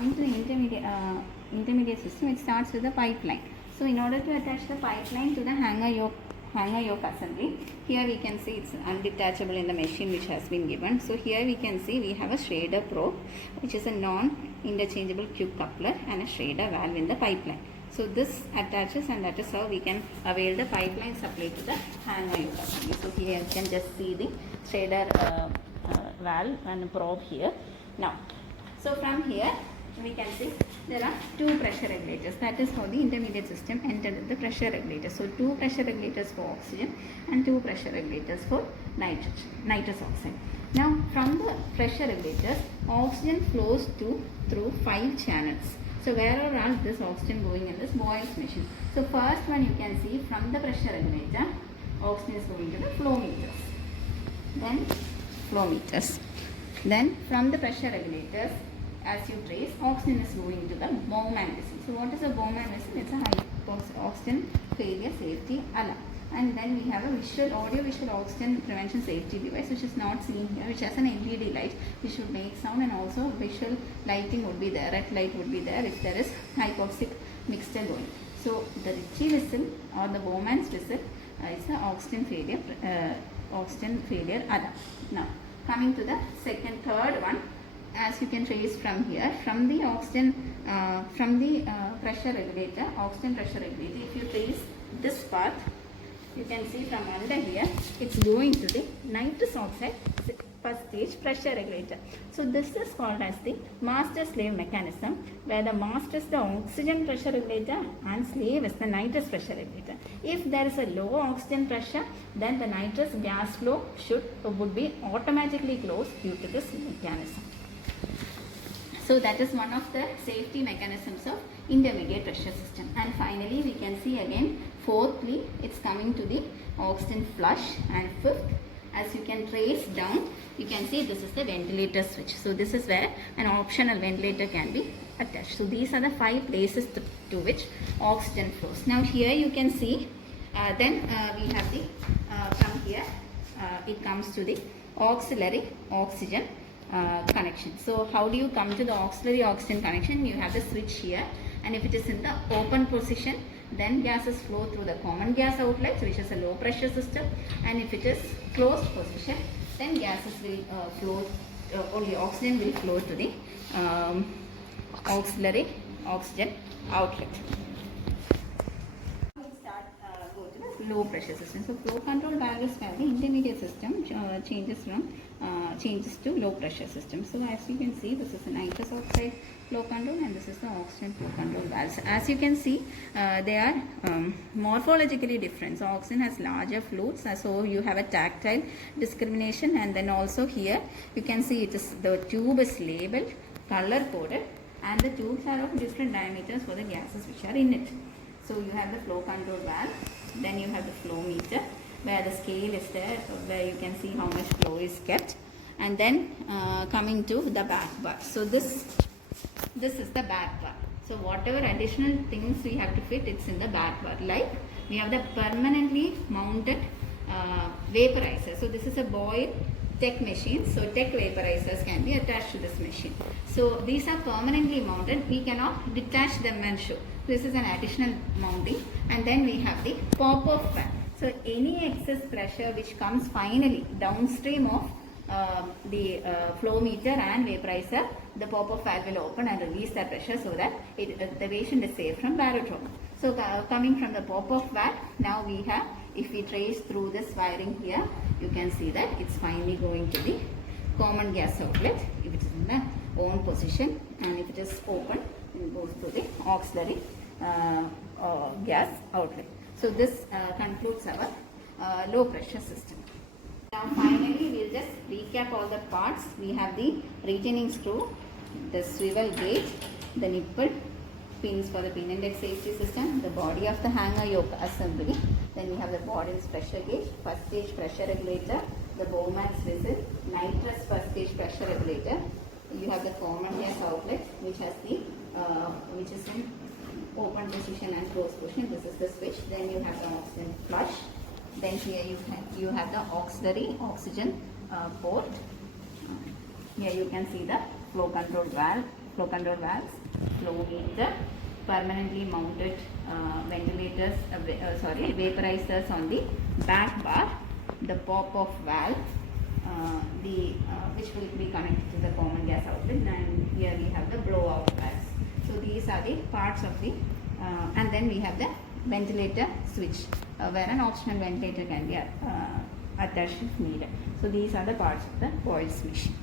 coming to the intermediate system, it starts with the pipeline. So in order to attach the pipeline to the hanger yoke assembly, here we can see it's undetachable in the machine which has been given. So here we can see we have a Schrader probe, which is a non-interchangeable Q coupler, and a Schrader valve in the pipeline. So this attaches, and that is how we can avail the pipeline supply to the hanger yoke assembly. So here you can just see the Schrader valve and probe here. Now, so from here we can see there are two pressure regulators. That is how the intermediate system entered the pressure regulator. So two pressure regulators for oxygen and two pressure regulators for nitrous oxide. Now from the pressure regulators, oxygen flows through 5 channels. So where are all this oxygen going in this Boyle's machine? So first one you can see from the pressure regulator, oxygen is going to the flow meters. Then flow meters. Then from the pressure regulators, as you trace, oxygen is going to the Bowman whistle. So what is a Bowman whistle? It's a high oxygen failure safety alarm. And then we have a audio-visual oxygen prevention safety device, which is not seen here, which has an LED light which should make sound, and also visual lighting would be there, red light would be there if there is hypoxic mixture going. So the Ritchie whistle or the Bowman's whistle is the oxygen failure alarm. Now coming to the third one, as you can trace from here, from the pressure regulator, oxygen pressure regulator, if you trace this path, you can see from under here, it's going to the nitrous oxide first stage pressure regulator. So this is called as the master-slave mechanism, where the master is the oxygen pressure regulator and slave is the nitrous pressure regulator. If there is a low oxygen pressure, then the nitrous gas flow would be automatically closed due to this mechanism. So that is one of the safety mechanisms of intermediate pressure system. And finally we can see again, fourthly, it's coming to the oxygen flush, and fifth, as you can trace down, you can see this is the ventilator switch. So this is where an optional ventilator can be attached. So these are the 5 places to which oxygen flows. Now here you can see, then we have the, from here, it comes to the auxiliary oxygen connection. So how do you come to the auxiliary oxygen connection? You have the switch here, and if it is in the open position, then gases flow through the common gas outlet, which is a low pressure system, and if it is closed position, then gases will flow, only oxygen will flow to the auxiliary oxygen outlet. Go to the low pressure system. So flow control valve is where the intermediate system changes to low pressure system. So as you can see, this is the nitrous oxide flow control, and this is the oxygen flow control valves. As you can see, they are morphologically different. So oxygen has larger flutes, so you have a tactile discrimination, and then also here you can see the tube is labeled, color coded, and the tubes are of different diameters for the gases which are in it. So you have the flow control valve, then you have the flow meter, where the scale is there, where you can see how much flow is kept, and then coming to the back bar. So this is the back bar. So whatever additional things we have to fit, it's in the back bar. Like we have the permanently mounted vaporizer. So this is a Boyle tech machine. So tech vaporizers can be attached to this machine. So these are permanently mounted. We cannot detach them and show. This is an additional mounting. And then we have the pop-off fan. So any excess pressure which comes finally downstream of the flow meter and vaporizer, the pop-off valve will open and release that pressure so that the patient is safe from barotrauma. So coming from the pop-off valve, now we have, if we trace through this wiring here, you can see that it's finally going to the common gas outlet if it is in the on position, and if it is open, it goes to the auxiliary gas outlet. So this concludes our low pressure system. Now finally we'll just recap all the parts. We have the retaining screw, the swivel gauge, the nipple, pins for the pin index safety system, the body of the hanger yoke assembly, then we have the Boyle's pressure gauge, first stage pressure regulator, the Bowman's whistle, nitrous first stage pressure regulator. You have the common gas outlet which has the which is in open position and closed position. This is the switch. Then you have the oxygen flush. Then here you have the auxiliary oxygen port. Here you can see the flow control valve, flow meter, permanently mounted ventilators, vaporizers on the back bar, the pop-off valve, which will be connected to the common gas outlet, and here we have the blow-out valves. So these are the parts of the, and then we have the ventilator switch, where an optional ventilator can be attached if needed. So these are the parts of the Boyle's machine.